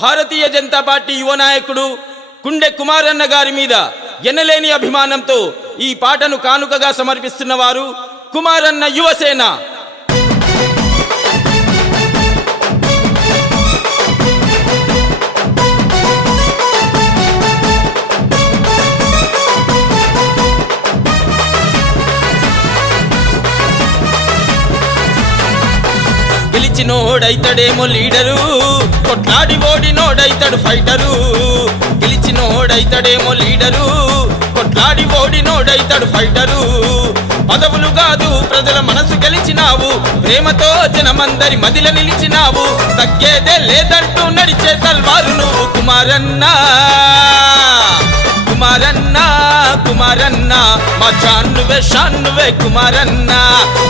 Bharatiya Janata party యువ నాయకుడు కుండె కుమారన్న గారి మీద ఎనలేని అభిమానంతో ఈ పాటను కానుకగా సమర్పిస్తున్న వారు కుమారన్న యువసేన. గెలిచినోడైతడేమో లీడరు, కొట్లాడి ఓడినోడైతడు ఫైటరు. గెలిచినోడైతడేమో లీడరు, కొట్లాడి ఓడినోడైతడు ఫైటరు. పదవులు కాదు ప్రజల మనసు గెలిచినావు, ప్రేమతో జనమందరి మదిల నిలిచినావు. తగ్గేదే లేదంటూ నడిచే తల్వారు నువ్వు కుమారన్నా. కుమారన్నా కుమారన్నా మా జాన్ నువ్వే షాన్ నువ్వే కుమారన్నా.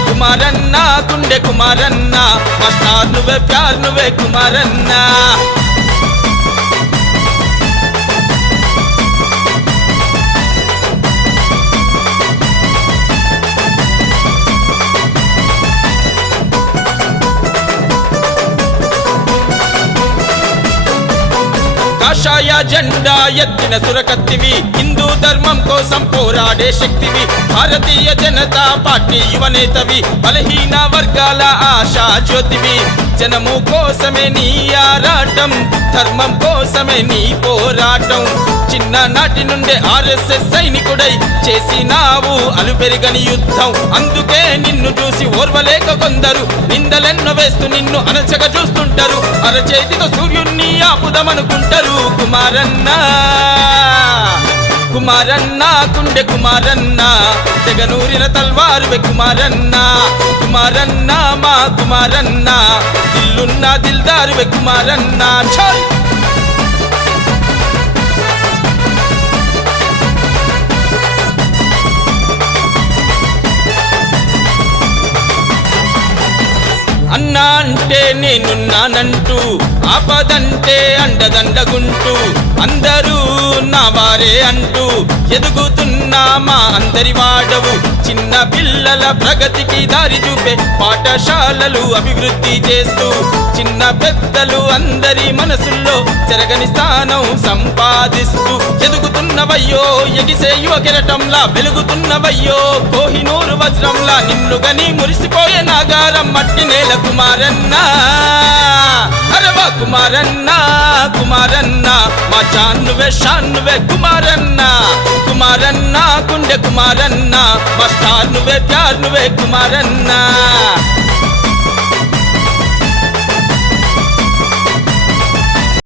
కుమారన్నా గుండె కుమారన్నా మా స్టార్ నువ్వే ప్యార్ నువ్వే కుమారన్నా. కాషాయ జెండా ఎత్తిన సురకత్తివి, హిందూ ధర్మం కోసం పోరాడే శక్తివి. భారతీయ జనతా పార్టీ యువనేతవి, బలహీన వర్గాల ఆశా జ్యోతివి. జనము కోసమే నీ ఆరాటం, ధర్మం కోసమే నీ పోరాటం. చిన్ననాటి నుండే RSS సైనికుడై చేసినావు అలుపెరుగని యుద్ధం. అందుకే నిన్ను చూసి ఓర్వలేక కొందరు నిందలెన్నో వేస్తూ నిన్ను అనచగా చూస్తుంటారు. అరచేతితో సూర్యుణ్ణి ఆపుదమనుకుంటారు. కుమారన్నా కుమారన్నా కుండె కుమారన్నా తెగనూరిన తల్వారువే కుమారన్నా. కుమారన్నా మా కుమారన్నా దిల్లున్న దిల్దారువే కుమారన్నా. ఛల్ అన్నా అంటే నేనున్నానంటూ, ఆపదంటే అండదండగుంటూ, అందరూ నా వారే అంటూ ఎదుగుతున్నా మా అందరి వాడవు. చిన్న పిల్లల ప్రగతికి దారి చూపే పాఠశాలలు అభివృద్ధి చేస్తూ, చిన్న పెద్దలు అందరి మనసుల్లో చెరగని స్థానం సంపాదిస్తూ ఎదుగుతున్నవయ్యో ఎగిసే యువ కెరటంలా, వెలుగుతున్నవయ్యో కోహినూరు వజ్రంలా. నిన్నుగని మురిసిపోయే నాగారం మట్టి నేల కుమారన్నా. అరవా కుమారన్నా కుమారన్నా మా జాన్ నువ్వే షాన్ నువ్వే కుమారన్నా. కుమారన్నా గుండె కుమారన్నా మా స్టార్ నువ్వే ప్యార్ నువ్వే కుమారన్నా.